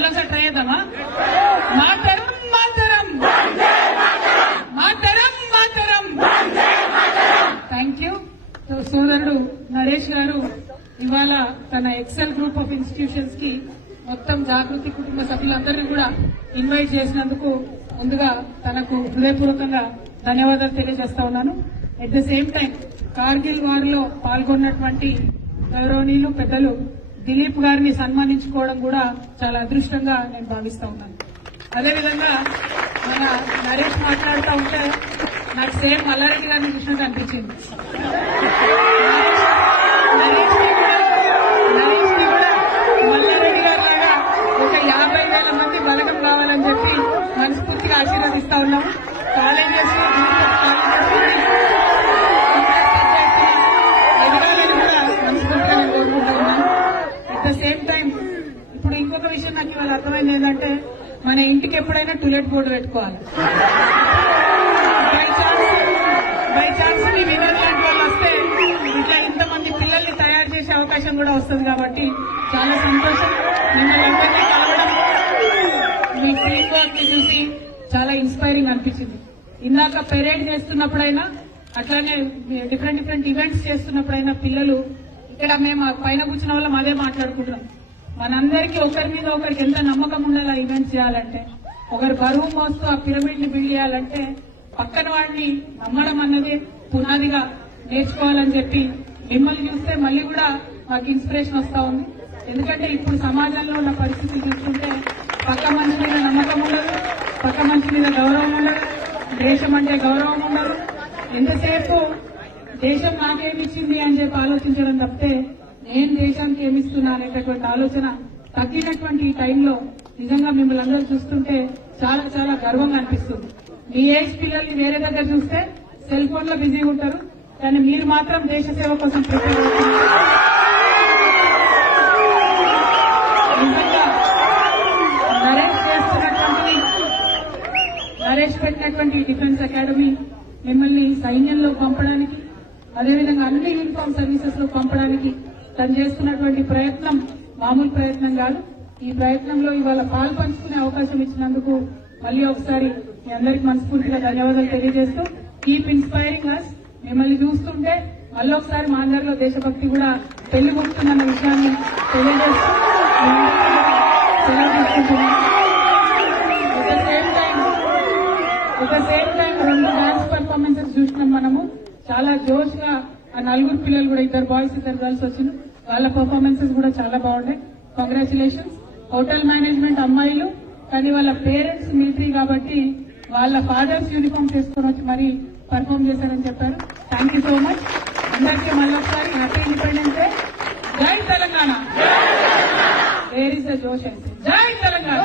మళ్ళీ ఒకసారి ట్రై చేద్దామా? మాతరం మాతరం మాతరం మాతరం. Thank you. సోదరుడు నరేష్ గారు ఇవాళ తన ఎక్సెల్ గ్రూప్ ఆఫ్ ఇన్స్టిట్యూషన్స్ కి మొత్తం జాగృతి కుటుంబ సభ్యులందరినీ కూడా ఇన్వైట్ చేసినందుకు ముందుగా తనకు హృదయపూర్వకంగా ధన్యవాదాలు తెలియజేస్తా ఉన్నాను. At the same time Kargil వారిలో పాల్గొన్నటువంటి గౌరవనీయులు పెద్దలు దిలీప్ గారిని సన్మానించుకోవడం కూడా చాలా అదృష్టంగా నేను భావిస్తా ఉన్నాను. అదేవిధంగా మన నరేష్ మాట్లాడుతూ ఉంటే నాకు సేమ్ మల్లారెడ్డి గారిని చూసినట్టు అనిపించింది. మల్లారెడ్డి గారి లాగా ఒక 50,000 మంది బలగం కావాలని చెప్పి మనస్ఫూర్తిగా ఆశీర్వదిస్తా ఉన్నాము. కాలేజెస్ ఎదగాలని కూడా మనస్ఫూర్తిగా నేను కోరుకుంటా ఉన్నాను. అట్ ద సేమ్ టైం ఇప్పుడు ఇంకొక విషయం నాకు ఇవాళ అర్థమైంది ఏంటంటే మన ఇంటికి ఎప్పుడైనా టూలెట్ బోర్డు పెట్టుకోవాలి. బై ఛాన్స్ మీ వినర్ లాంటి వాళ్ళు వస్తే ఇట్లా ఇంతమంది పిల్లల్ని తయారు చేసే అవకాశం కూడా వస్తుంది. కాబట్టి చాలా సంతోషం మిమ్మల్ని అందరినీ కలవడం, మీ టీమ్ వర్క్ ని చూసి చాలా ఇన్స్పైరింగ్ అనిపించింది. ఇందాక పెరేడ్ చేస్తున్నప్పుడైనా అట్లానే డిఫరెంట్ ఈవెంట్స్ చేస్తున్నప్పుడైనా పిల్లలు ఇక్కడ మేము పైన కూర్చున్న వాళ్ళం అదే మాట్లాడుకుంటున్నాం. మనందరికీ ఒకరి మీద ఒకరికి ఎంత నమ్మకం ఉండాలి ఈవెంట్స్ చేయాలంటే, ఒకరు బరువు మోస్తూ ఆ పిరమిడ్ ని బిల్డ్ చేయాలంటే పక్కన వాడిని నమ్మడం అన్నదే పునాదిగా నేర్చుకోవాలని చెప్పి మిమ్మల్ని చూస్తే మళ్ళీ కూడా మాకు ఇన్స్పిరేషన్ వస్తా ఉంది. ఎందుకంటే ఇప్పుడు సమాజంలో ఉన్న పరిస్థితి చూస్తుంటే పక్క మనిషి మీద నమ్మకం ఉండదు, పక్క మనిషి మీద గౌరవం ఉండదు, దేశం అంటే గౌరవం ఉండదు. ఎంతసేపు దేశం నాకేమిచ్చింది అని చెప్పి ఆలోచించడం తప్పితే నేను దేశానికి ఏమిస్తున్నా అనేటటువంటి ఆలోచన తగ్గినటువంటి ఈ టైంలో నిజంగా మిమ్మల్ని అందరూ చూస్తుంటే చాలా చాలా గర్వంగా అనిపిస్తుంది. మీ ఏజ్ పిల్లల్ని వేరే దగ్గర చూస్తే సెల్ ఫోన్ లో బిజీగా ఉంటారు, కానీ మీరు మాత్రం దేశ సేవ కోసం ప్రిపేర్ అవుతున్నారు. నిజంగా నరేష్ పెట్టినటువంటి డిఫెన్స్ అకాడమీ మిమ్మల్ని సైన్యంలో పంపడానికి, అదేవిధంగా అన్ని యూనిఫామ్ సర్వీసెస్ లో పంపడానికి తను చేస్తున్నటువంటి ప్రయత్నం మామూలు ప్రయత్నం కాదు. ఈ ప్రయత్నంలో ఇవాళ పాలు పంచుకునే అవకాశం ఇచ్చినందుకు మళ్ళీ ఒకసారి మీ అందరికి మనస్ఫూర్తిగా ధన్యవాదాలు తెలియజేస్తూ కీప్ ఇన్స్పైరింగ్ అస్. మిమ్మల్ని చూస్తుంటే మళ్ళీ ఒకసారి మా అందరిలో దేశభక్తి కూడా పెళ్లి ముగుతుందన్న విషయాన్ని తెలియజేస్తూ సెలవు తీసుకుంటున్నాను. ఒక సేమ్ టైం 2 డాన్స్ పర్ఫార్మెన్సెస్ చూసినాం మనము. చాలా జోష్ గా ఆ 4 పిల్లలు కూడా, 2 బాయ్స్ 2 గర్ల్స్ వచ్చిన వాళ్ళ పర్ఫార్మెన్సెస్ కూడా చాలా బాగున్నాయి. కంగ్రాచులేషన్స్. హోటల్ మేనేజ్మెంట్ అమ్మాయిలు, కానీ వాళ్ళ పేరెంట్స్ మిలిటరీ కాబట్టి వాళ్ళ ఫాదర్స్ యూనిఫామ్ చేసుకుని వచ్చి మరీ పర్ఫార్మ్ చేశారని చెప్పారు. Thank you so much. అందరికీ మళ్ళీ ఒకసారి హ్యాపీ ఇండిపెండెన్స్ డే. జై తెలంగాణ. వేర్ ఇస్ ద జోష్ అయితే జై తెలంగాణ.